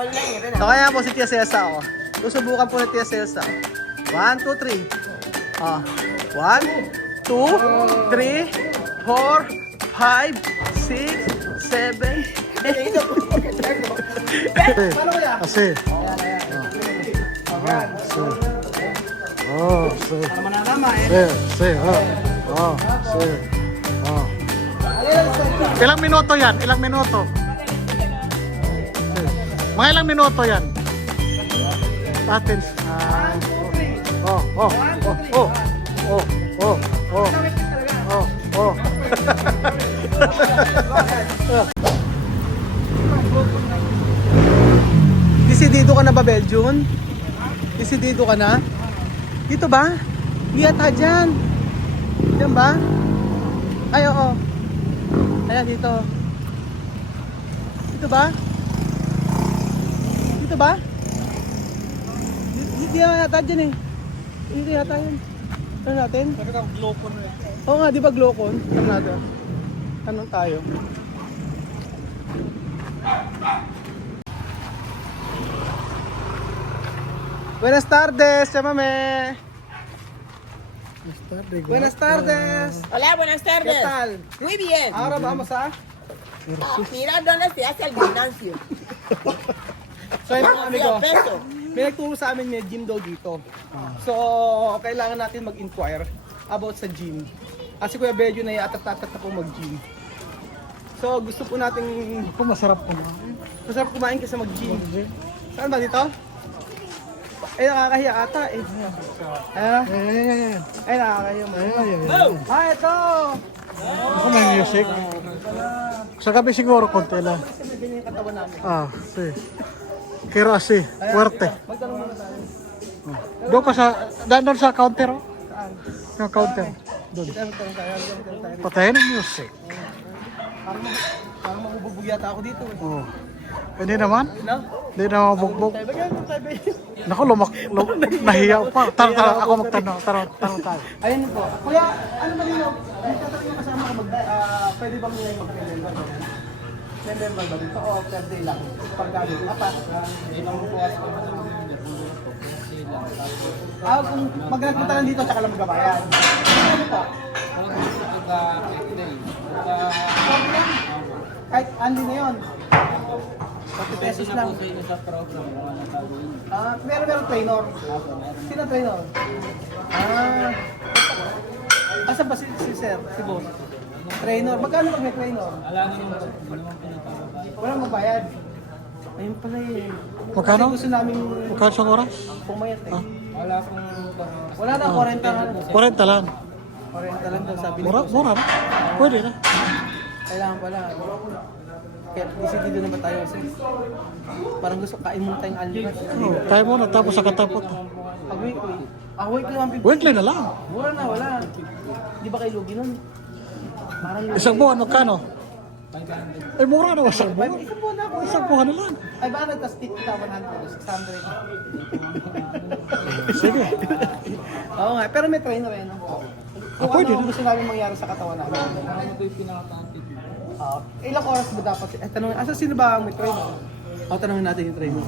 So kaya po si Tia Celsa, oh. Susubukan po ni Tia Celsa. 1, 2, 3. Oh. 1, 2, 3, 4, 5, 6, 7, 8. Kasi. Oh, see. Para manatama See. Oh, see. Oh. Ilang minuto yan? Ilang minuto? Mga ilang minuto yan? Atin. Oh. Disidido ka na ba, Beljun? Disidido ka na? Dito ba? Di ata dyan. Dyan ba? Ay, oo. Ayan, dito. Dito ba? Dito ba? Hindi yata dyan eh. Hindi yata yun. Tanong natin? Oo nga, di ba Glocon? Tanong natin. Tanong tayo. Buenas tardes, chamame. Buenas tardes. Hola, buenas tardes. ¿Qué tal? Muy bien. Ahora vamos a... Mira dónde se hace el gimnasio. So, yun mga amigo. Peso. May nagturo sa amin may gym daw dito. So, kailangan natin mag-inquire about sa gym. Kasi Kuya Bejo na iatat-atat na po mag-gym. So, gusto po natin... Ako masarap kumain. Masarap kumain kasi mag-gym. Saan ba dito? Ay, nakakahiya ata eh. Ay, nakakahiya mo. Ito! Ako may music. Sa gabi siguro konti lang. Kasi may ganyan yung katawan namin. See. Kero asi, fuerte. Magtanong muna tayo. Doon ka sa, doon sa counter, oh. Yung counter. Doon. Tanong tayo. Patayin ang music. Parang mabubugbog yata ako dito eh. Oh. Hindi naman. No? Hindi naman bugbog. Tayo ba ganyan? Tayo ba yun? Naku, nahiya pa. Tara, ako magtanong. Tanong tayo. Ayun po. Kuya, ano ba nyo? Tatanong yung kasama ko pwede bang nila mag-member ba? May member ba dito? O per day lang? Pagkagin? Apat? Kung mag-nagpunta lang dito, tsaka lang magbabayad. Ano po? Kahit andi na yun. 40 pesos lang. Meron trainer. Sino trainer? Asa ba si sir? Si boss? Trainer. Magkano pag may trainer? Walang magbayad. Ayun pala eh. Magkano? Kasi gusto namin Magkano siyang oras? pumayat eh. Ah. Wala na, 40 lang. 40 lang. 40 lang daw sabi ni boss. Mura na. Pwede na. Kailangan pala. Kaya decidido na ba tayo kasi parang gusto kain muna tayong alibas. Oh, tayo muna, tapos sa katapot. Pag weekly. Weekly 150. Weekly na lang. Mura na, wala. Di ba kayo lugi nun? Parang lugi. Isang buwan, magkano? Ay, mura na. Isang buwan. Isang buwan na ako. Isang buwan na lang. Ay baka nagtas tip kita 100, 600. Sige. Oo nga, pero may trainer eh. No? Kung Pwede ano na. gusto namin mangyari sa katawan namin. Ilang oras ba dapat? Tanong, sino ba ang may trainer? Tanongin natin yung trainer.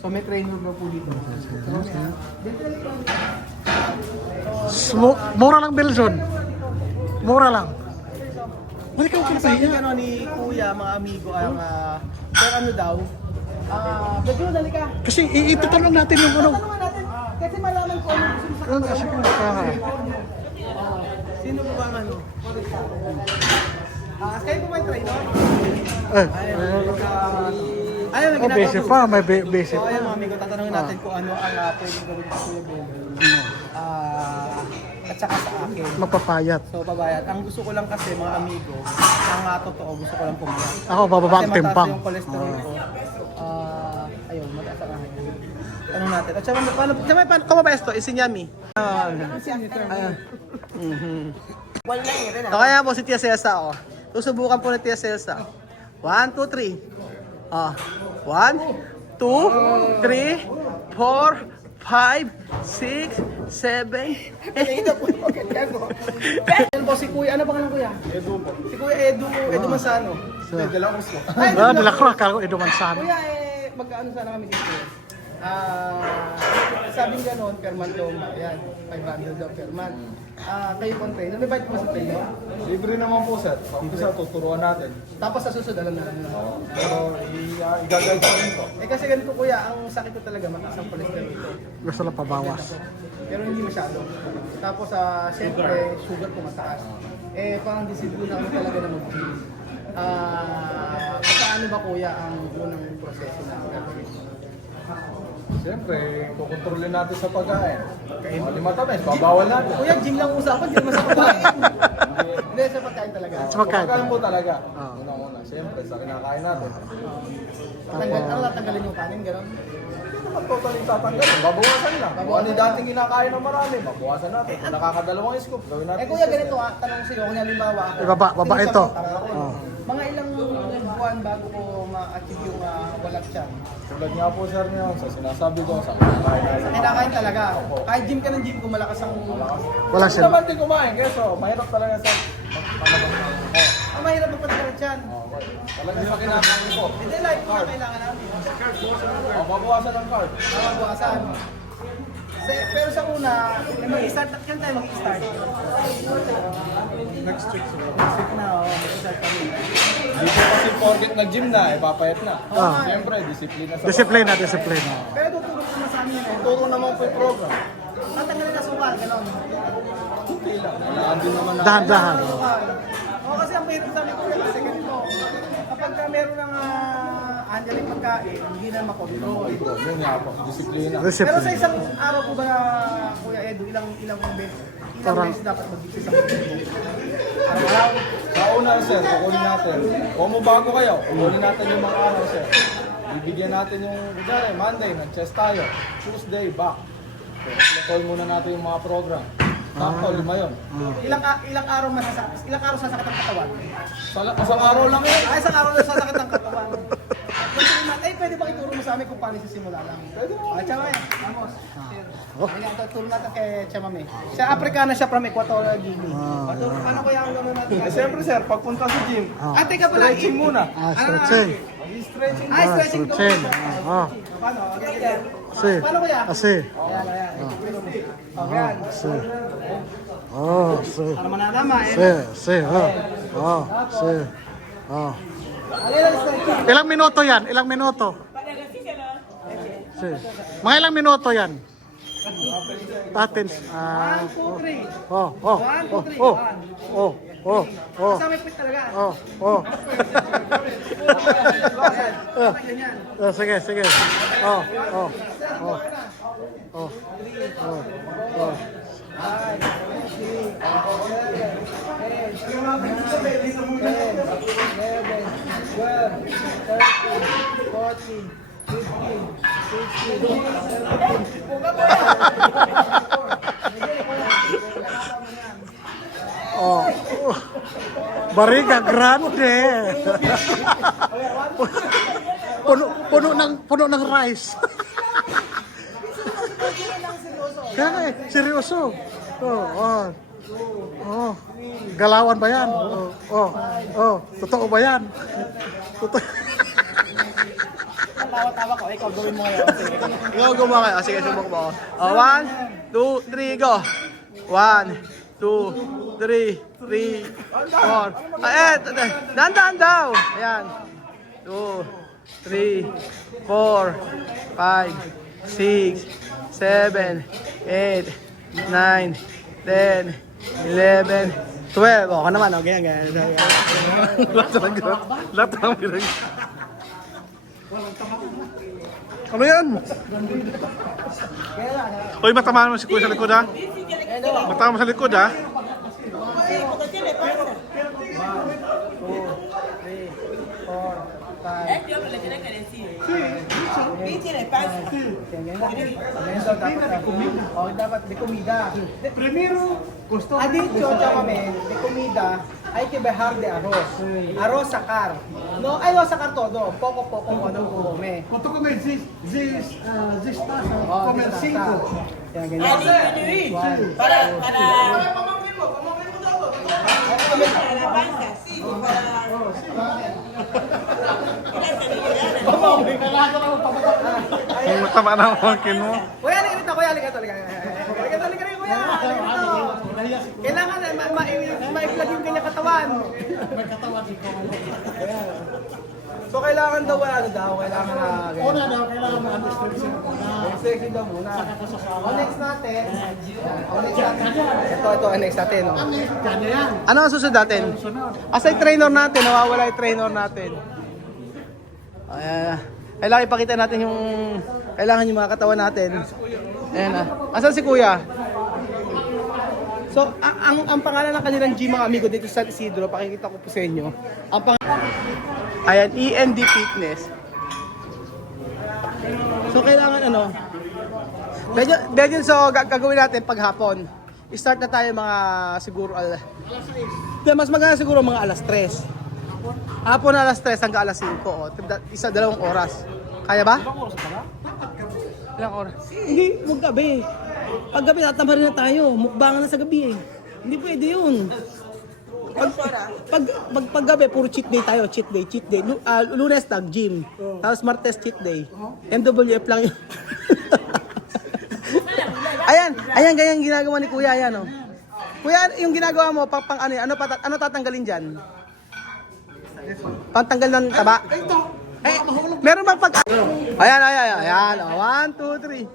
So may trainer ba po dito? Mura lang, Belson. Mura lang. Balik ka Ang sabi ka ni Kuya, mga amigo, pero ano daw? Medyo dali ka. Kasi itatanong natin yung ano. Tanongin natin, kasi malaman ko ano gusto mo sa Kasi sino po ba ang ano? Kayo po ba yung trainer? Ayun, may ginagawa basic po. pa, may basic So pa. ayun mga amigo, tatanungin natin kung ano ang pwedeng gawin sa Kuya Ben. At saka sa akin. Magpapayat. So babayad. Ang gusto ko lang kasi mga amigo, ang totoo gusto ko lang pumayat. Ako, bababa ang Kasi timbang. mataas yung cholesterol ko. Ayun, mataas ang akin. Tanong natin. At saka, paano como ba ito? Isinyami. So kaya po si Tia Celsa, oh. Susubukan po ni Tia Celsa. 1, 2, 3. 1, 2, 3, 4, 5, 6, 7, 8. Yan po si Kuya. Ano pangalan Kuya? Edu po. Si Kuya Edu Manzano. Dala Cruz. De la Cruz, kaya ko Idumansan. Kuya, magkaano sana kami dito? Sabing gano'n, per month daw, ayan, 500 daw per month. Kayo pang trainer, may bayad po sa trainer? Libre naman po sir. Sa tuturuan natin. Tapos sa susunod, alam na. Pero i-guide pa rin po. Kasi ganito kuya, ang sakit ko talaga, mataas ang cholesterol ito. Gusto lang pabawas. Pero hindi masyado. Tapos siyempre, sugar ko mataas. Parang disiplina kami talaga na mag-gym. Paano ba kuya ang unang proseso na gagawin? Siyempre, kukontrolin natin sa pagkain. Hindi matamis, babawal natin. Kuya, gym lang usapan, hindi naman sa pagkain. Hindi, sa pagkain talaga. Sa pagkain. Pagkain po talaga. Ah. Una-una, siyempre, sa kinakain natin. Tatanggalin yung kanin, gano'n? Hindi naman totally tatanggalin. Babawasan lang. Kung ano yung dating kinakain ng marami, babawasan natin. Kung nakakadalawang scoop, gawin natin. Kuya, ganito tanong sa'yo, kung halimbawa ako. Baba ito. Mga ilang buwan bago ko ma-achieve yung walang tiyan? Tulad nga po sir niyo, sa sinasabi ko, sa kinakain natin. Kinakain talaga. Kahit gym ka ng gym, kung malakas ang... Walang Hindi sila. naman din kumain, keso mahirap talaga sa Mahirap pa pala tiyan. talaga sa kinakain ko. Hindi, like, kailangan namin. Babawasan ng carb. Mabawasan. Pero sa una, mag-start yan tayo mag-start. Next week siguro. Next week na, mag-start kami. Hindi ko kasi forget na gym na, ipapayat na. Ah. Siyempre, disiplina sa Disiplina, disiplina. Pero tutulong ko na sa amin yun. Turo naman po yung program. Tatanggalin na sukal, gano'n. Kunti lang. Kailangan din naman natin. Dahan-dahan. Oo, kasi ang mahirap sa amin kuya, kasi ganito. Kapag meron ng anyaling pagkain, hindi na makontrol. Yun nga po, disiplina. Pero sa Disiplina. isang araw po ba na, Kuya Edu, ilang beses dapat mag-gipis ang araw-araw? Sa una, sir, kukunin natin. Kung bago kayo, kukunin natin yung mga araw, sir. Bibigyan natin yung, kunyari, Monday, nag-chest tayo. Tuesday, back. So, muna natin yung mga program. Sakto, 5 yun. Ilang araw sasakit ang katawan? Isang araw lang yun. Isang araw na sasakit ang katawan. Pwede ba ituro mo sa amin kung paano sisimula lang? Pwede naman. Chama, vamos. Turo natin kay Chamame. Siya Africana siya from Equatorial Guinea. Paano kaya ang gano'n natin? Siyempre, sir, pagpunta sa gym, Teka pala. stretching muna. Stretching. Stretching. Stretching. Stretching. Paano? Si. Paano kuya? Asi. Ayan. Ayan. Si. Si. Para manadama Si. Si. Ano yung stretching? Ilang minuto yan? Ilang minuto? Si. Mga ilang minuto yan? Patins. 1, 2, 3. Oh. 1, 2, 3. Kasama yung pit talaga. Ganyan. Sige. Barriga grande. Puno ng rice. Kaya seryoso. Galawan ba yan? Totoo ba yan? Totoo. Tawa-tawa ko. Ikaw, gawin mo ngayon. Ikaw gumawa kayo. Sige, subok mo. 1, 2, 3, go. 1, 2, 3, 4. Dandan daw. Ayan. 2, 3, 4, 5, 6, 7, 8, 9, 10, 11, 12. Ako naman, okay. Lahat ng birang. Ano yan? Hoy, matamaan mo si Kuya sa likod ha? Matamaan mo sa likod ha? Dapat de comida. Primero, gusto. Adito, Chamame, de comida, hay que bajar de arroz. Arroz sacar. No, ay, no sacar todo. Poco, ano come. Quanto comer? Zis taça. Comer 5. Yan, ganyan. Para la panza, sí. Ang matama na ang pangkin mo. Kuya, halika dito, kuya, halika dito, halika. Halika rin, kuya, halika dito. Kailangan ma-vlog yung kanyang katawan. So kailangan daw, kailangan na... Una daw, kailangan mo understand muna. Sexy daw muna. O next natin. Ito, next natin. Oh. Kanya yan. Ano ang susunod natin? Asay trainer natin, nawawala yung trainer natin. Kailangan ipakita natin yung mga katawan natin. Ayan na. Asan si Kuya? So, ang pangalan ng kanilang gym mga amigo dito sa San Isidro, pakikita ko po sa inyo. Ayan, END Fitness. So, kailangan medyo so gagawin natin paghapon. I-start na tayo mga siguro mas maganda siguro mga alas 3. Hapon na alas 3 hanggang alas 5. Dalawang oras. Kaya ba? Ilang oras? Hindi, huwag gabi. Pag gabi, tatamarin na tayo. Mukbangan na sa gabi eh. Hindi pwede yun. Pag gabi, puro cheat day tayo. Cheat day. Lunes, gym. Tapos Martes, cheat day. MWF lang yun. Ayan, ganyan ginagawa ni Kuya. Ayan, oh. Kuya, yung ginagawa mo, ano tatanggalin dyan? Pantanggal ng taba? Meron bang pag... Ayan. 1, 2, 3.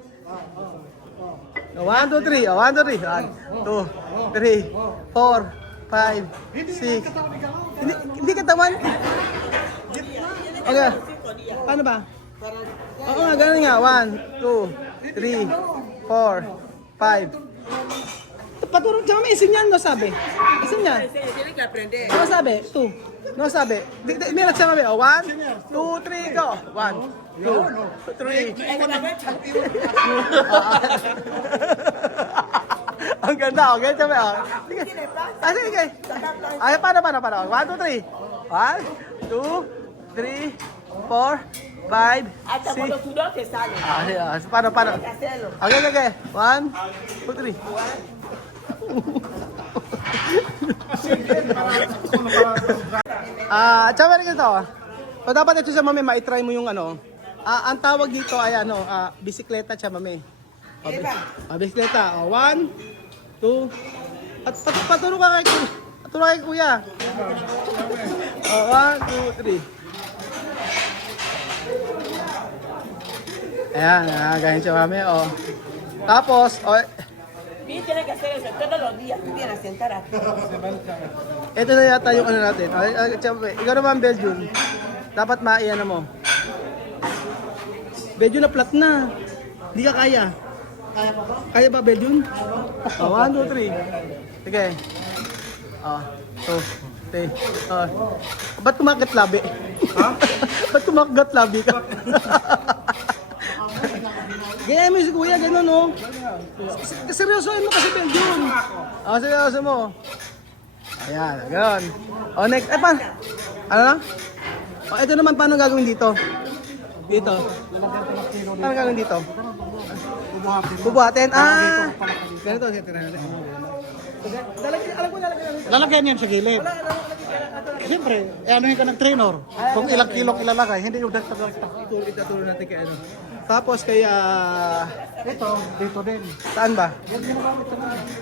1, 2, 3. 1, 2, 3. 1, 2, 3, 4, 5, 6. Hindi katawan? Okay. Paano ba? Oo nga, ganun nga. 1, 2, 3, 4, 5. Paturo, tsaka may isin yan, no sabi? Isin yan. Tiene que aprender. No sabi? 2. No sabi? May nagsama ba? 1, 2, 3, go! 1, 2, 3. Ang ganda, okay? Sabi, sige. Ay, paano? 1, 2, 3. 1, 2, 3, 4, 5, Hasta 6. cuando sudó te sale. Paano? Hay que hacerlo. Okay. 1, 2, 3. Tsaka rin ito. So dapat ito sa mami, ma-try mo yung ang tawag dito ay bisikleta siya mami. Bisikleta. 1, 2. At paturo ka kay Kuya. 1, 2, 3. Ayan, ganyan siya mami. Tapos, Tiene que hacer eso todos los días. Tú vienes a sentar aquí. ito na yata yung natin. Ikaw naman, Belgium. Dapat maiyan mo. Belgium na flat na. Hindi ka kaya. Kaya ba, Belgium? 1, 2, 3. Sige. 2, 3. Ba't kumakit labi? Ha? Ba't kumakit labi ka? Ganyan mo si Kuya, gano'n no? Seryosoin mo kasi Belgium. Seryoso mo. Ayan, gano'n. Next, ano na? Ito naman, paano gagawin dito? Dito. Paano gagawin dito? Bubuhatin. Ganito, natin. Lalagyan yan sa gilid. Siyempre, anuhin ka ng trainer. Kung ilang kilong ilalagay, hindi yung direkta. Ituturo natin kay Tapos kay Ito, dito din. saan ba?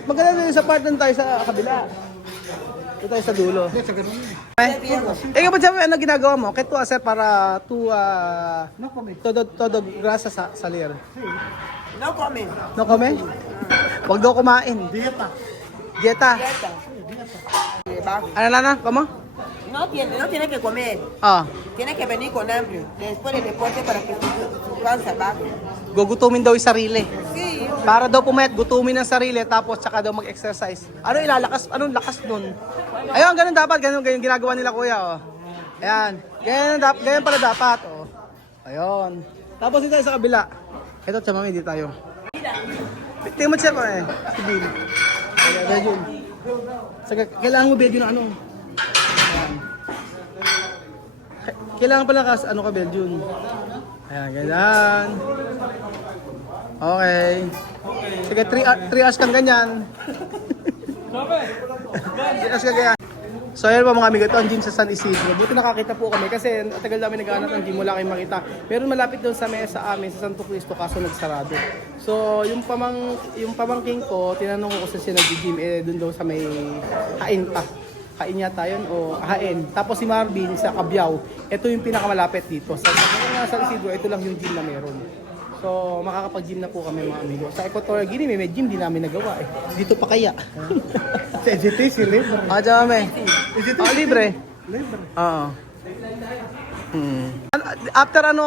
Maganda din sa part nun tayo sa kabila. Ito tayo sa dulo. Hindi, sa ganun yun. Ikaw ba sabi, ano ginagawa mo? Kaya to sir para No comment. todo grasa sa salir. No comen. No come? Huwag daw kumain. Dieta. Dieta. Bajo. Ano na? Kamo? No tiene que comer. Tiene que venir con hambre después del deporte para que su panza baje. Gugutumin daw yung sarili. Sí. Para daw pumayat, gutumin ang sarili, tapos saka daw mag-exercise. Ano ilalakas? Anong lakas nun? Ayun, ganun dapat. Ganun ginagawa nila kuya. Ayan. Ganyan pala dapat. Ayun. Tapos dito tayo sa kabila. Ito, sa mami, dito tayo. Tingnan mo siya ko Si Bill. Ayan, kailangan mo Belgium na Ayan. Kailangan pala ka Belgium. Ayan, ganyan. Okay. Sige, 3 hours kang ganyan. 3 hours kang ganyan. So ayan po mga amigo, ito ang gym sa San Isidro. Dito nakakita po kami kasi tagal namin naghahanap ng gym, wala kayong makita. Meron malapit doon sa mesa amin sa Santo Cristo kaso nagsarado. So yung pamangking ko, tinanong ko kung saan siya nag-gym, doon daw sa may Hain pa. Hain yata yun o Hain. Tapos si Marvin sa Cabiao, ito yung pinakamalapit dito. Sa San Isidro, ito lang yung gym na meron. So makakapag-gym na po kami mga amigo. Sa Equatorial Guinea, may gym din namin nagawa eh. Dito pa kaya. Sa EGTC, libre. Diyan kami. Libre. Libre. Oo. After ano,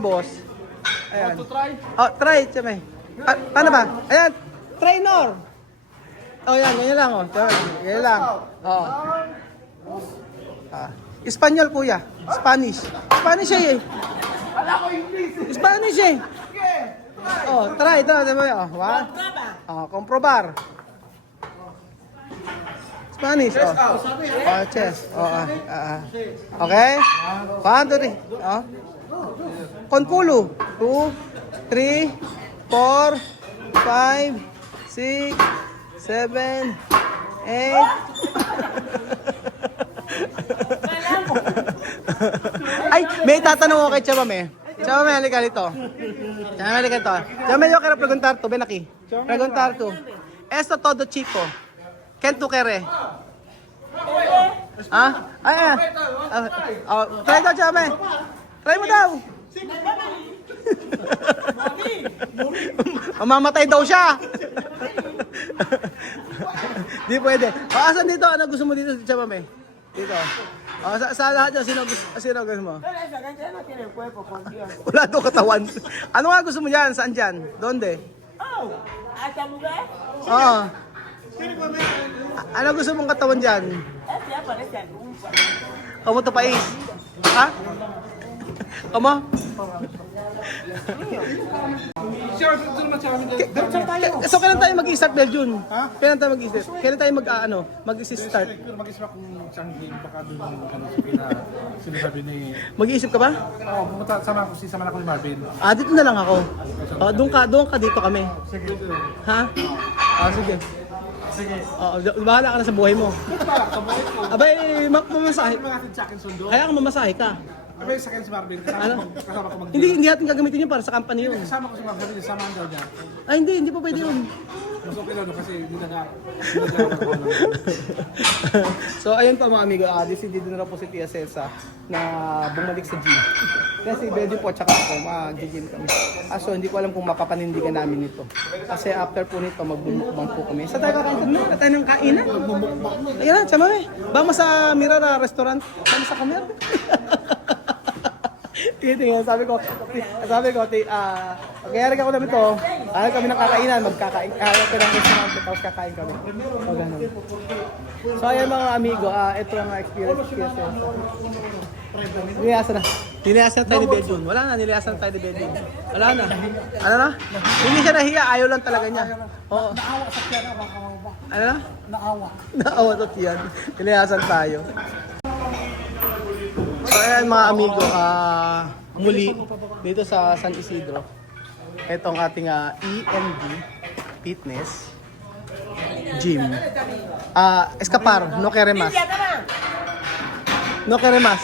boss? Ayan. Try, tsame. Paano ba? Ayan, trainer. Yan, ganyan lang, Ganyan lang. Espanyol, kuya. Spanish. Spanish eh. Spanish eh. Try. Comprobar. Spanish. Chess. Okay? 1, 2, 3. Conculo. 2, 3, 4, 5, 6, 7, 8. Ay, may tatanong ako kay Chamame. Chamame, halika dito. Chamame, halika dito. Chamame, yo quiero preguntar tú. Ven aquí. Preguntar tú. Esto todo chico. ¿Quién tú quieres? Try daw, Chamame. Try mo daw. Mamamatay daw siya. Di pwede. Asan dito? Ano gusto mo dito, Chamame? Dito. Sa lahat dyan, sino gusto mo? Wala daw katawan. Ano nga gusto mo dyan? Saan dyan? Donde? Oo. Ano gusto mong katawan dyan? Kamu to pais? Ha? Kamu? So kailan tayo mag-i-start, Belgium? Ha? Kailan tayo mag-i-start? Kailan tayo mag-i-start? Mag-isip akong isang game, baka doon sinasabi ni... Mag-iisip ka ba? Oo, pumunta, sama ako ni Marvin. Dito na lang ako. Doon ka dito kami. Sige. Ha? Sige. Sige. Bahala ka na sa buhay mo. Abay, mamasahe. Mga atin sa akin sundo. Kaya ka mamasahe ka. Abay, sa akin si Marvin. Ano? Kasama ko mag- Hindi natin gagamitin yun para sa company yun. Kasama ko si Marvin, samahan daw niya. Hindi pa pwede yun. Mas okay lang kasi hindi na So ayun pa mga amigo, decidido na po si Tia Celsa na bumalik sa gym. Kasi Betty po tsaka ako, mag-gym kami. So hindi ko alam kung mapapanindigan namin ito. Kasi after po nito, magbumukbang po kami. Sa tayo kakain kami? Sa tayo ng kainan? Magbumukbang. Ayan na, tsama eh. Bama sa Mirara Restaurant. Bama sa Kamer. Tingnan, sabi ko, kaya rin ako namin ito, kami ng kakainan, magkakain, ito ng restaurant, tapos kakain kami. So, ganun. So, ayan mga amigo, ito ang experience. Nilayasan tayo ni Bedun. Wala na, nilayasan tayo ni Bedun. Wala na. Ano na? Hindi siya nahiya, ayaw lang talaga niya. Oo. Naawa sa tiyan, Ano na? naawa. Sa tiyan. Nilayasan tayo. So ayan mga amigo, muli dito sa San Isidro, itong ating EMD Fitness Gym. Escapar, no queremas. No queremas.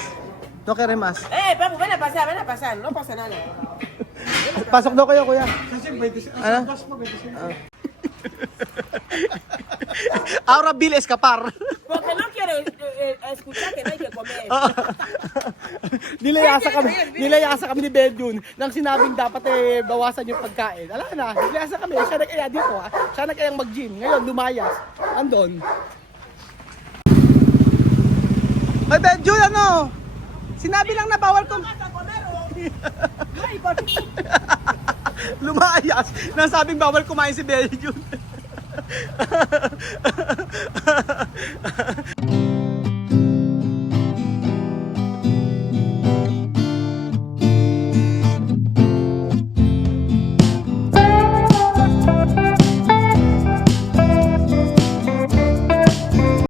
No queremas. Papu, ven a pasar, no pasa nada. Pasok daw kayo, kuya. Kasi 26, Ano? pas mo 25. Ahora Bill Escapar. Porque no quiero escuchar que no hay que comer. Nilayasa kami ni Bedun nang sinabing dapat bawasan yung pagkain. Alam na, nilayasa kami. Siya nag-aya dito Siya nag-ayang mag-gym. Ngayon, lumayas. Andon. Ay, Bedun, ano? Sinabi lang na bawal kong... Lumayas. Nang sabing bawal kumain si Bedun.